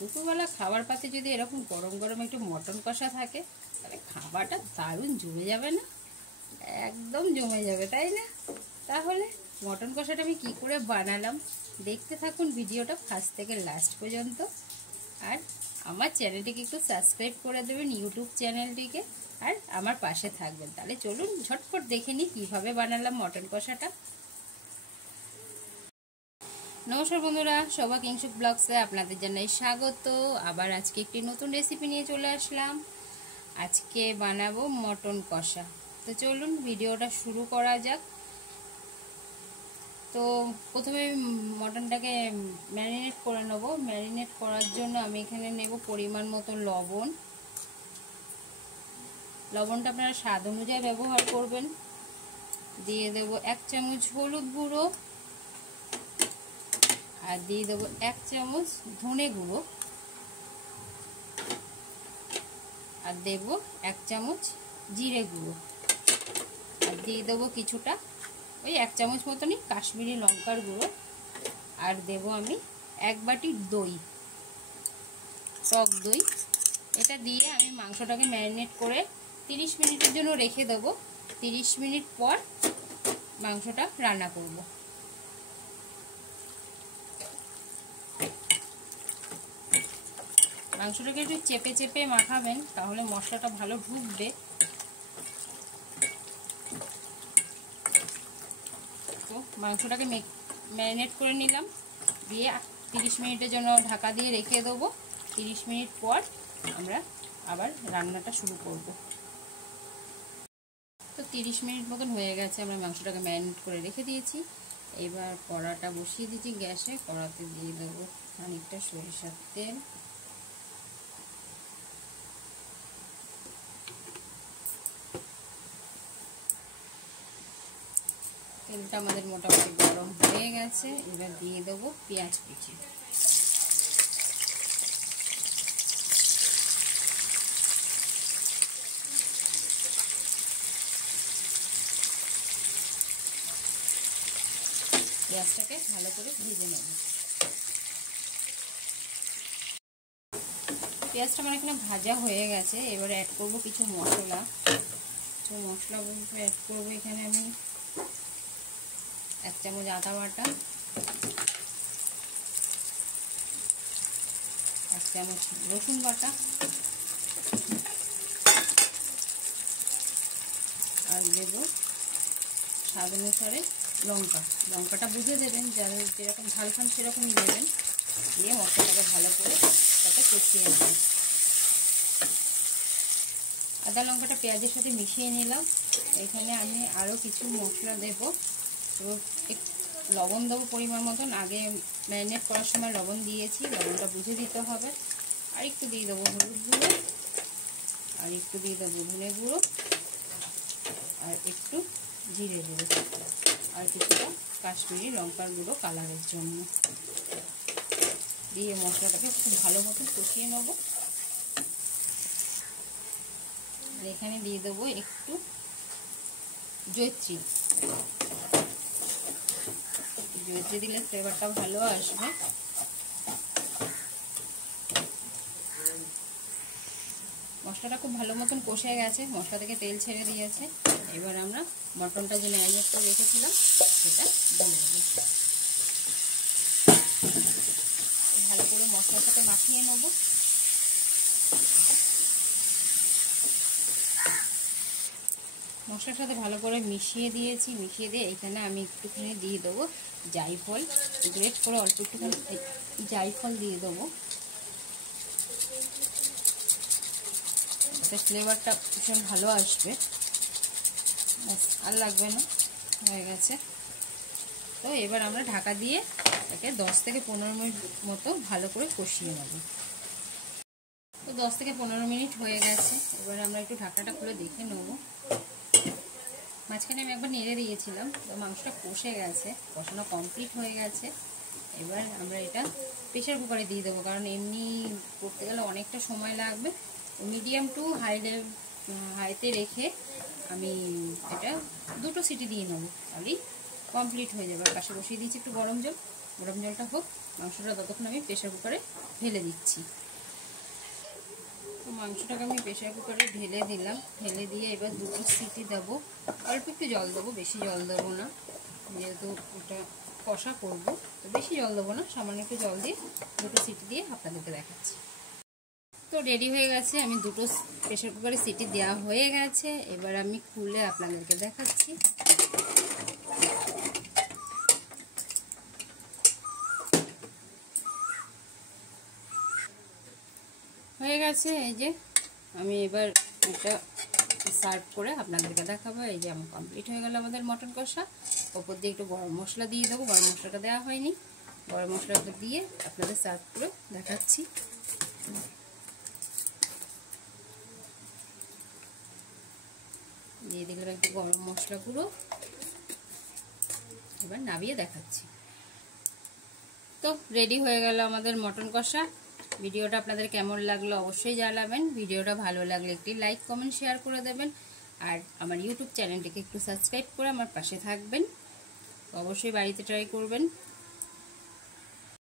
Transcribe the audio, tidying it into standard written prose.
দুপুরবেলা খাবার পাতে যদি এরকম গরম গরম একটু মটন কষা থাকে তাহলে খাবারটা দারুণ জমে যাবে না? একদম জমে যাবে, তাই না? তাহলে মটন কষাটা আমি কি করে বানালাম দেখতে থাকুন ভিডিওটা ফার্স্ট থেকে লাস্ট পর্যন্ত। আর আমার চ্যানেলটিকে একটু সাবস্ক্রাইব করে দেবেন, ইউটিউব চ্যানেলটিকে, আর আমার পাশে থাকবেন। তাহলে চলুন ঝটপট দেখে নিই কীভাবে বানালাম মটন কষাটা। নমস্কার বন্ধুরা, শোভা কিংসুক ব্লগসে আপনাদের জানাই স্বাগত। আবার আজকে একটি নতুন রেসিপি নিয়ে চলে আসলাম। আজকে বানাবো মটন কষা। তো চলুন ভিডিওটা শুরু করা যাক। তো প্রথমে মটনটাকে ম্যারিনেট করে নেব। ম্যারিনেট করার জন্য আমি এখানে নেব পরিমাণ মতো লবণ। লবণটা আপনারা স্বাদ অনুযায়ী ব্যবহার করবেন। দিয়ে দেব 1 চামচ হলুদ গুঁড়ো, আর দিয়ে দেবো 1 চামচ ধনে গুঁড়ো, আর দেবো 1 চামচ জিরে গুঁড়ো, আর দিয়ে দেবো কিছুটা ওই 1 চামচ মতনই কাশ্মীরি লঙ্কার গুঁড়ো, আর দেবো আমি 1 বাটি দই, টক দই। এটা দিয়ে আমি মাংসটাকে ম্যারিনেট করে 30 মিনিটের জন্য রেখে দেবো। 30 মিনিট পর মাংসটা রান্না করব। মাংসটাকে একটু চেপে চেপে মাখাবেন, তাহলে মশলাটা ভালো ঢুকবে। তো মাংসটাকে ম্যারিনেট করে নিলাম, দিয়ে 30 মিনিটের জন্য ঢাকা দিয়ে রেখে দেবো। 30 মিনিট পর আমরা আবার রান্নাটা শুরু করব। তো 30 মিনিট মতন হয়ে গেছে, আমরা মাংসটাকে ম্যারিনেট করে রেখে দিয়েছি। এবার কড়াটা বসিয়ে দিয়েছি গ্যাসে। কড়াতে দিয়ে দেবো খানিকটা সরিষার তেল। তেলটা আমাদের মোটামুটি গরম হয়ে গেছে। এবার দিয়ে দেবো পেঁয়াজ কুচি। পেঁয়াজটাকে ভালো করে ভেজে নেব। পেঁয়াজটা আমার এখানে ভাজা হয়ে গেছে। এবারে অ্যাড করব কিছু মশলা। মশলা বলতে অ্যাড করবো এখানে আমি 1 চামচ আদা বাটা, 1 চামচ রসুন বাটা, আর দেব স্বাদ অনুসারে লঙ্কা। লঙ্কাটা বুঝে দেবেন, যাদের যেরকম ঝাল খান সেরকমই দেবেন। দিয়ে মশলাটাকে ভালো করে তাতে কষিয়ে নেবেন। আদা লঙ্কাটা পেঁয়াজের সাথে মিশিয়ে নিলাম। এখানে আমি আরও কিছু মশলা দেব। তো লবণ দেবো পরিমাণ মতন। আগে ম্যারিনেট করার সময় লবণ দিয়েছি, লবণটা বুঝে দিতে হবে। আর একটু দিয়ে দেবো হলুদ গুঁড়ো, আর একটু দিয়ে দেবো ধনে গুঁড়ো, আর একটু জিরে গুঁড়ো, আর কিছুটা কাশ্মীরি লঙ্কার গুঁড়ো কালারের জন্য। দিয়ে মশলাটাকে খুব ভালো মতো কষিয়ে নেবো। আর এখানে দিয়ে দেবো একটু জয়িত্রী। জয়িত্রী দিলে ফ্লেভারটা ভালো আসবে। মশলাটা খুব ভালো মতন কষে গেছে, মশলা থেকে তেল ছেড়ে দিয়েছে। এবার আমরা মটনটা যে ম্যারিনেট করে রেখেছিলাম সেটা দিয়ে দেবো। ভালো করে মশলার সাথে মাখিয়ে নেব। মশলার সাথে ভালো করে মিশিয়ে দিয়েছি। মিশিয়ে দিয়ে এখানে আমি একটুখানি দিয়ে দেবো জায়ফল, গ্রেট করে অল্প একটুখানি জায়ফল দিয়ে দেবো। এতে ফ্লেভারটা ভীষণ ভালো আসবে। আর লাগবে না, হয়ে গেছে। তো এবার আমরা ঢাকা দিয়ে এটাকে 10 থেকে 15 মিনিট মতো ভালো করে কষিয়ে নেব। তো 10 থেকে 15 মিনিট হয়ে গেছে। এবার আমরা একটু ঢাকনাটা খুলে দেখে নেব। মাঝখানে আমি একবার নেড়ে দিয়েছিলাম। তো মাংসটা কষে গেছে, কষানো কমপ্লিট হয়ে গেছে। এবার আমরা এটা প্রেশার কুকারে দিয়ে দেবো, কারণ এমনি করতে গেলে অনেকটা সময় লাগবে। মিডিয়াম টু হাইতে রেখে আমি এটা 2টো সিটি দিয়ে নেবো, তাহলেই কমপ্লিট হয়ে যাবে। পাশে বসিয়ে দিয়েছি একটু গরম জল, গরম জলটা হোক, মাংসটা ততক্ষণ আমি প্রেসার কুকারে ঢেলে দিচ্ছি। তো মাংসটাকে আমি প্রেসার কুকারে ঢেলে দিলাম, ঢেলে দিয়ে এবার 2টো সিটি দেবো। অল্প একটু জল দেবো, বেশি জল দেবো না, যেহেতু ওটা কষা করবো, তো বেশি জল দেবো না, সামান্য একটু জল দিয়ে 2টো সিটি দিয়ে আপনাদেরকে দেখাচ্ছি। তো রেডি হয়ে গেছে, আমি 2টো প্রেসার কুকারে সিটি দেওয়া হয়ে গেছে। এবার আমি খুলে আপনাদেরকে দেখাচ্ছি। হয়ে গেছে, এই যে আমি এবার এটা সার্ভ করে আপনাদেরকে দেখাবো। এই যে আমার কমপ্লিট হয়ে গেল আমাদের মটন কষা। ওপর দিয়ে একটু গরম মশলা দিয়ে দেবো, গরম মশলাটা দেওয়া হয়নি, গরম মশলাটা দিয়ে আপনাদের সার্ভ করে দেখাচ্ছি। দিয়ে দিলাম একটু গরম মশলা গুঁড়ো, এবার নামিয়ে দেখাচ্ছি। তো রেডি হয়ে গেল আমাদের মটন কষা। ভিডিওটা আপনাদের কেমন লাগলো অবশ্যই জানাবেন। ভিডিওটা ভালো লাগলে একটি লাইক কমেন্ট শেয়ার করে দেবেন, আর আমার ইউটিউব চ্যানেলটিকে একটু সাবস্ক্রাইব করে আমার পাশে থাকবেন। অবশ্যই বাড়িতে ট্রাই করবেন।